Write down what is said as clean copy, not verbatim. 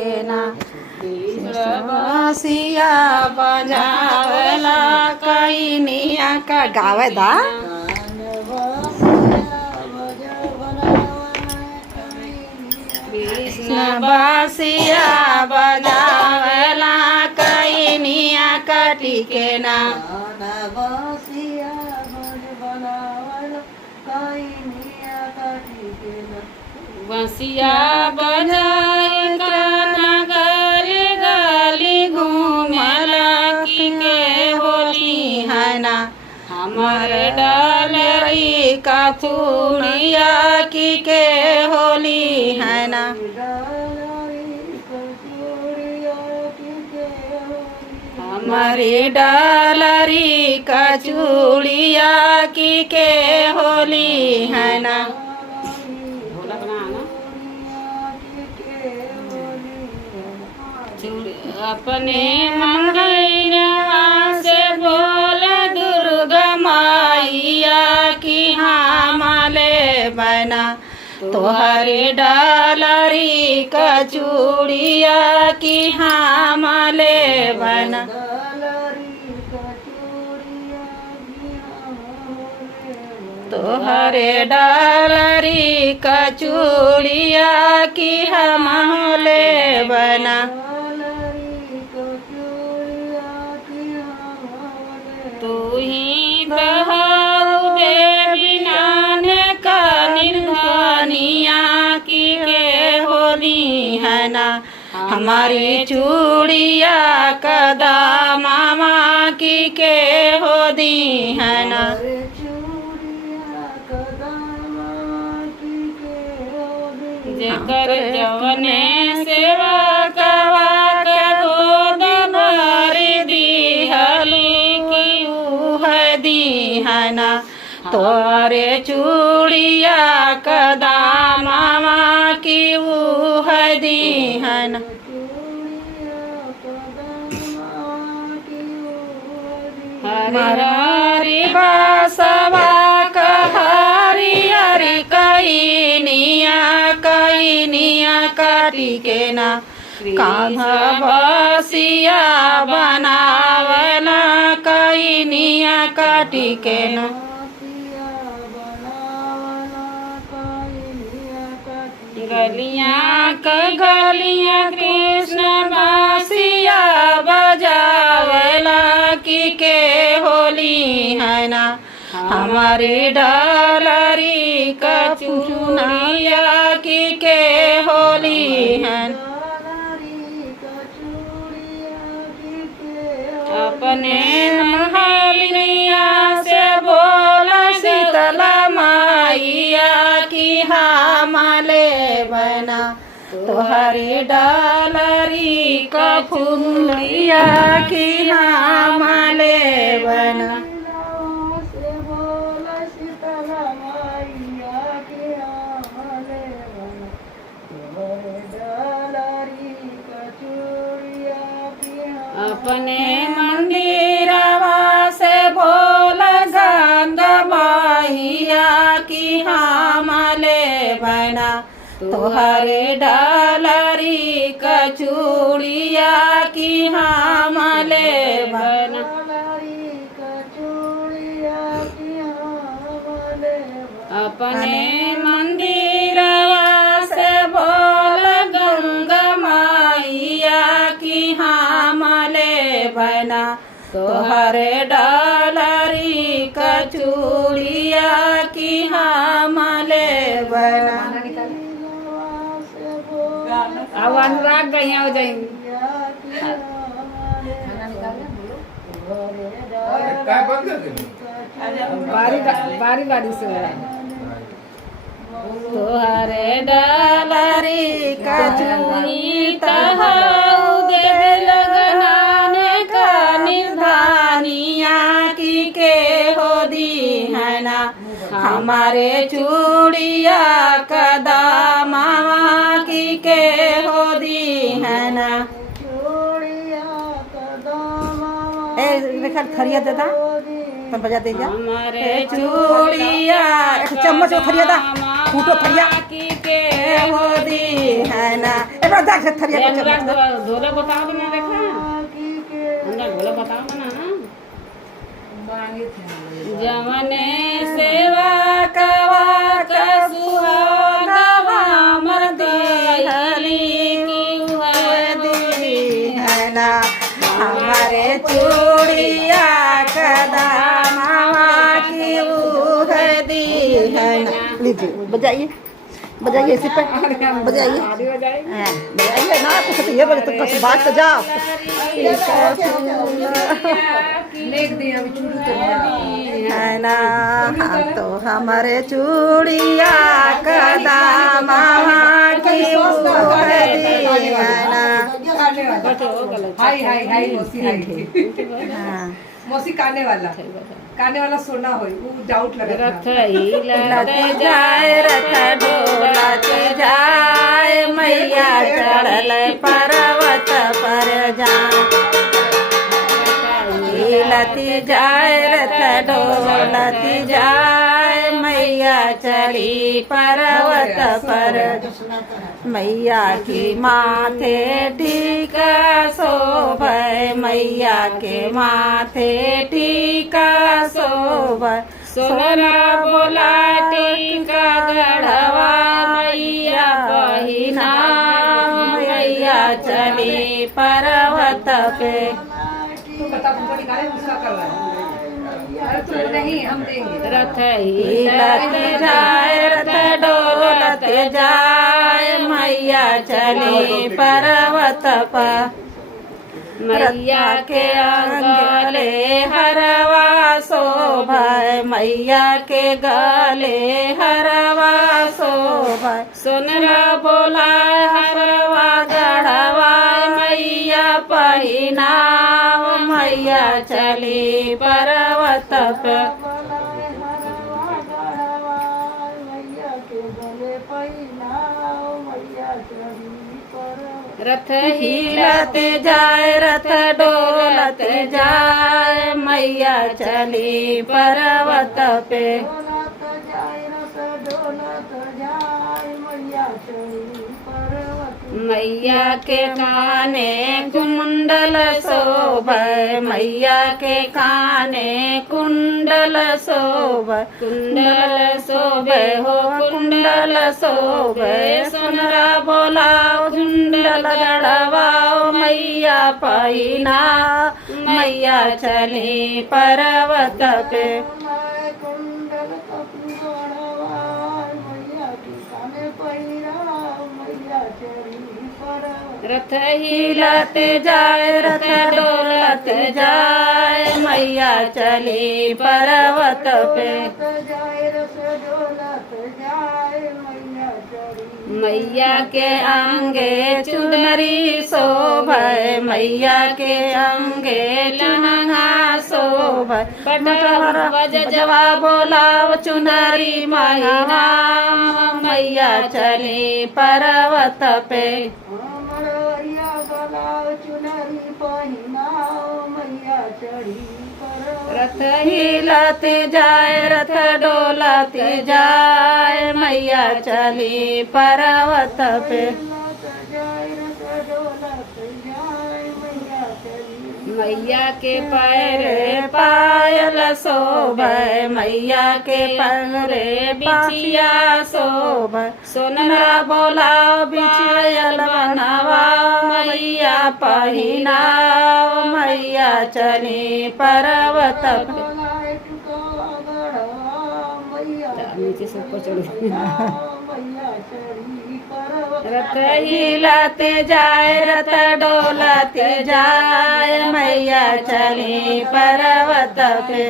के ना बांसिया बजावला कईनिया का गावे दा कृष्ण बांसिया बजावला कईनिया कटी के ना बंसिया बजाए कान्हा गली गली घूमला की के होली है ना हमारे डालरी का चूड़िया की के होली है ना हमारी डालरी का चूड़िया की के होली है ना अपने मंगैया से बोल दुर्गा मैया की हमारे बना तोहरे डालरी का चूड़िया की हमारे बना तोहरे डालरी का चूड़िया की हमारे बना तू ही बहाऊ देवी नानक निर्धनिया की के होली है ना हमारी चूड़िया कदा मामा की के होली है ना जेकर जवने सेवा कवा के गोद भर दिहली की है दी है ना तोरे चूड़िया कदा मामा की है दी है ना हरी बासवा हरी हरी कईनिया काटी के ना कान्हा बसिया बनावला कईनिया काटी के ना गलियां गलियां कृष्ण बांसिया बजावला की के होली है ना हमारी डालरी का चुनिया की के होली है अपने महलिया से बोला शीतला मैया की हमारे बना तोहरी डालरी का फूलिया की हमारे बना अपने मंदिरवा से बोल गंगा मैया की हमारे बना तोहरे डालरी का चूड़िया की हमारे बना अपने मंदिरवा से बोल गंगा मैया की हमारे बना तोहरे डालरी का चूड़िया की हमारे बना अब अनुराग गई हो जाएंगे बारी बारी से तोहरे डालरी का चूड़ी तहाऊ देवे लगनाने का निर्धानिया की के होदी है ना हमारे चूड़िया कदा मामा की के होदी है ना रेखा थरिया देता तुम बजा दे जा हमारे चूड़िया एक चम्मच थरिया दा फूटो थरिया की के हो दी है ना। ए बड़ा दाग से थरिया को चल ढोलक बताओ ना देखा ढोलक बताओ ना जमने सेवा कवा कसुहागवा मरती है ना। हमारे चूड़िया कदमावा की दी है ना। लीजिए बजाइए बजाइए इसी पे बजाइए बजाइए ना कुछ तो ये बजे तो बात तो जाओ है ना। हम तो हमारे चूड़िया कदमावा की है ना। मौसी काने वाला सोना होई वो डाउट लगा रथ जाए रथ डोलत जाए मैया चढ़ल पर्वत पर लती जाए रथ डोलत जाए मैया चढ़ी पर्वत पर मैया की माथे टीका शोभय मैया के माथे टीका शोभय सोना बोला टीका गढ़वा मैया पहिना मैया चली पर्वत पे। तू बता तुमको निकाले दूसरा कर रहा है। अरे तू नहीं हम देंगे। रथ हिलत जाए रथ डोलत जाए मैया चली पर्वत पर मैया के गले हरवा शोभय मैया के गले हरवा शोभय सोनरा बोला हरवा गढ़वा मैया पहिना मैया चली पर्वत पर। रथ हिलत जाए रथ डोलत जाए मैया चली पर्वत पे। मैया के काने कुंडल शोभय मैया के काने कुंडल शोभय कुंडल शोभय हो कुंडल शोभय सोनरा बोलाओ कुंडल गढ़वाओ मैया पहिना मैया चली पर्वत पे। रथ हिलत जाए रथ डोलत जाए मैया चली पर्वत पे। मैया के अंगे चुनरी शोभय मैया के अंगे लनहा शोभय बजवा बोलाव चुनरी महिना मैया चली पर्वत पे। रथ हिलत जाए रथ डोलत जाए मैया चली पर्वत पे। मैया के पैरे पायल शोभय मैया के पैरे बिछिया शोभय सोनरा बोलाओ बिछियल बनवा मैया पहिना मैया चली पर्वत पे। नीचे से ऊपर चढ़ी रथ हिलत जाए रथ डोलत जाए मैया चली पर्वत पे।